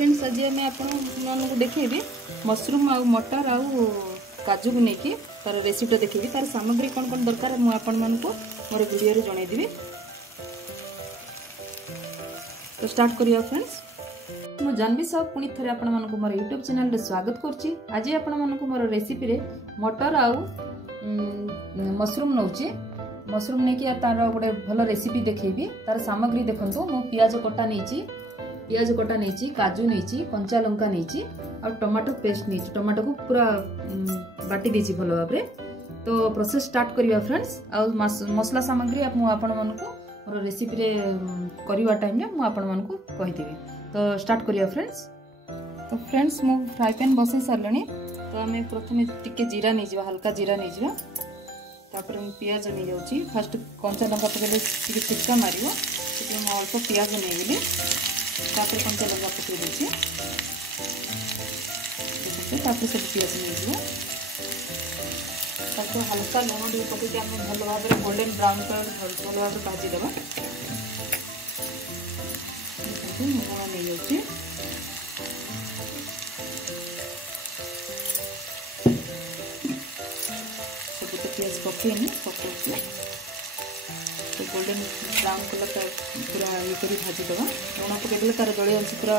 Friends आज मैं आपको देखी मशरूम आ मटर आ काजू को लेकिन तार रेसिपी देखी तार सामग्री कौन कौन दरकार मुझे मोर वीडियो जनईदेवी। तो स्टार्ट करिया फ्रेंड्स। मु जानवी साहब पुणी थे आपण मोर यूट्यूब चैनल स्वागत करछि। आज आपण मोर रेसिपी रे मटर आ मशरूम नौची मशरूम नहीं कि तार गोटे भल रेसिपी देखी तार सामग्री देखो मु पियाज कटा नहीं काजू नहीं कंचा लंका नहीं और टमाटो पेस्ट नहीं टमाटो को पूरा बाटी देछि भल भाव में। तो प्रोसेस स्टार्ट करिया फ्रेंड्स। आ मसला सामग्री आपण मोर रेसिपी रे करवा टाइम रे मु आपण मानकु कहिदेबी। तो स्टार्ट करिया फ्रेंड्स। तो फ्रेंड्स मु फ्राई पैन बसई सारलणी। तो आम प्रथम टिके जीरा नहीं जावा हल्का जीरा नहीं जावा तापर पियाज नहीं जाउची। फर्स्ट कंचा लंका पकेले टिके चिटका मारियो तो मैं अल्प पियाज नहीं गेली तापर कंचा लंका पके देछि तापर सब पियाज नहीं जावा तापर हल्का लूण दी पके आम भल भाव में गोल्डन ब्राउन कलर भल भाव में भाजी देबा। लूण नहीं जाउची पियाज पकेनी पकाउची तो गोल्डन ब्राउन कलर का पूरा ये करी भाजी देवा। लूण पकईदे तार जली अंश पूरा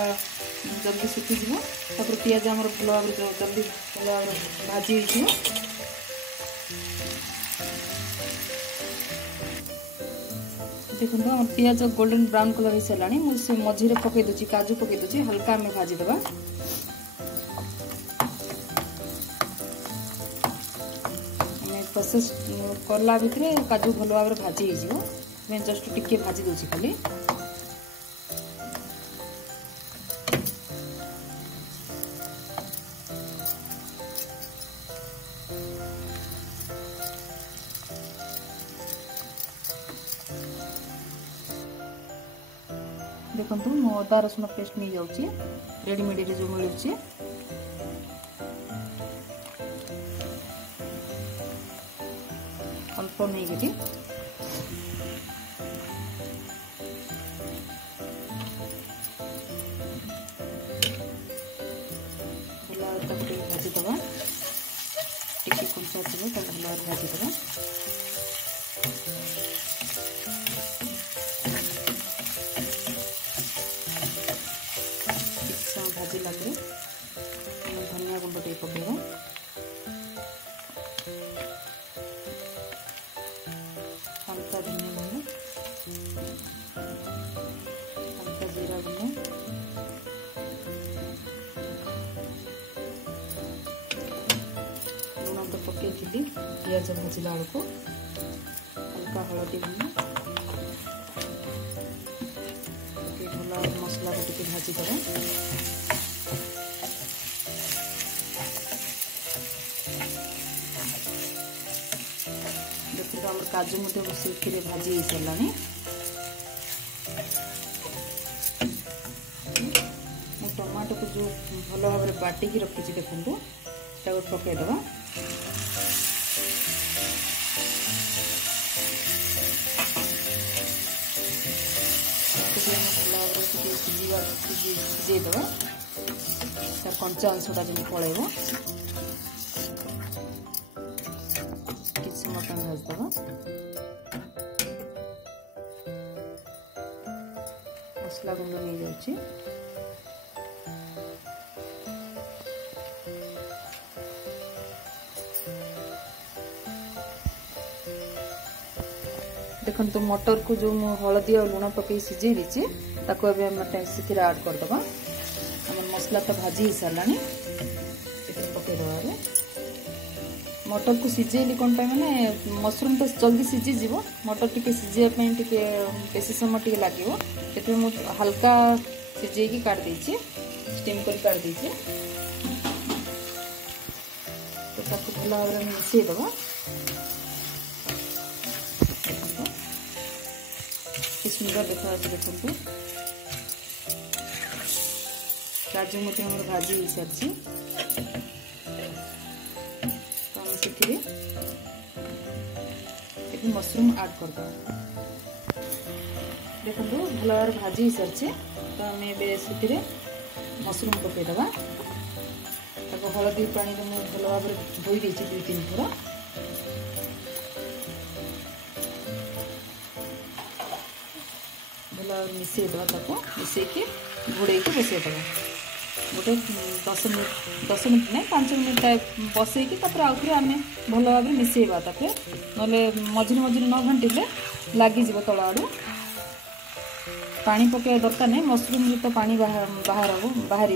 जल्दी सुखीज तापर पियाज आम भल भाव जल्दी भल भाव भाजी हो। देखो पियाज गोल्डन ब्राउन कलर हो सारा मुझे मझीरे पकई दूसरी काजू पकई दूसरी हल्का आम भाजी देवा। प्रोसेस करला भितर काजू भल भाव भाजी हो जस्ट टिके भाजी दूसरी खाली। देखो मो अदा रसुण पेस्ट नहीं जाऊँगी रेडीमेड जो मिलूँ अल्प नहीं गली भाजी दबा टिके कंचा थी भल भाजी दबा। भाजी लगे धनिया गुंड टे पकेगा हल्का धनिया गुंड हल्का जीरा गुंड लुण तो पकई थी पियाज भाजला बेलू हल्का हलदी गुंड भल मसला को टिके भाजी देवा। देखो आम काजू से भाजी हो सारा टमाटो को जो भल भाव में बाटिकी रखी देखो पकईदे भल भाव सिझेदेवा तार कंचा अंशटा जमी पलैब किसी समय भाजदेवा। मसला गुंड नहीं जाऊँगी देखो तो मटर को जो हलदी और लुण पकई सिझे देछि ताको अबे हम से ऐड कर दबा। हम मसला तो भाजी हो सारा पकई दबा। मटर को सिझेली कौन पाई मैंने मशरूम तो जल्दी सिझी जीव मटर टिके सिझापी टिके बेसी समय टिके लगे से मुझे हल्का सिझे काट देछि स्टीम कर काट देछि तो ताको भल भाव में मिसई दबा। सुंदर देखा देखो काजू मत भाजी हो सारी तो हम मशरूम ऐड करदे देखो भल भाव भाजी हो सारी तो आम से मशरूम पकईदबा हलदी पानी में भल भाव धोई देती 2-3 थर भल मिसईदबा मिसईकी घोड़े बसईदबा गोटे 10 मिनट नहीं 5 मिनट बसईकी आउ थे आम भल भाव मिसईबा ना मझे मझे न घंटे लगिज तल आड़ू पानी पकड़ दरकार नहीं मशरूम तो पानी बाहर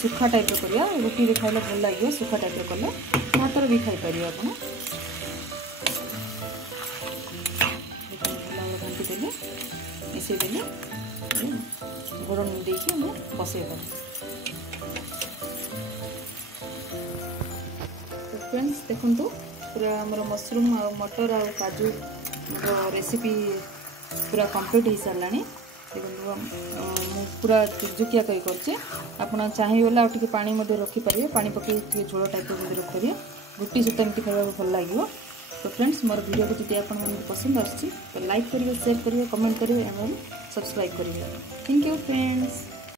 सुखा टाइप करिया रुटी रे खाइले भल लगे सुखा टाइप कले भातर भी खाई पारि आप घंटी देली मिसई देली गोड़ देकी बसई फ्रेंड्स देखु पूरा आमर मशरूम और मटर और काजू रेसिपी पूरा कंप्लीट हो सारा देखो पूरा जुकिया कर आपड़ चाहिए बोले पानी रखिपारे पानी पकई झोल टाइप रखिए रुटी सहित एमती खावा भल लगे। तो फ्रेंड्स मोर वीडियो को जब आप पसंद आसी तो लाइक करेंगे शेयर करेंगे कमेंट करेंगे एवं सब्सक्राइब करेंगे। Thank you friends.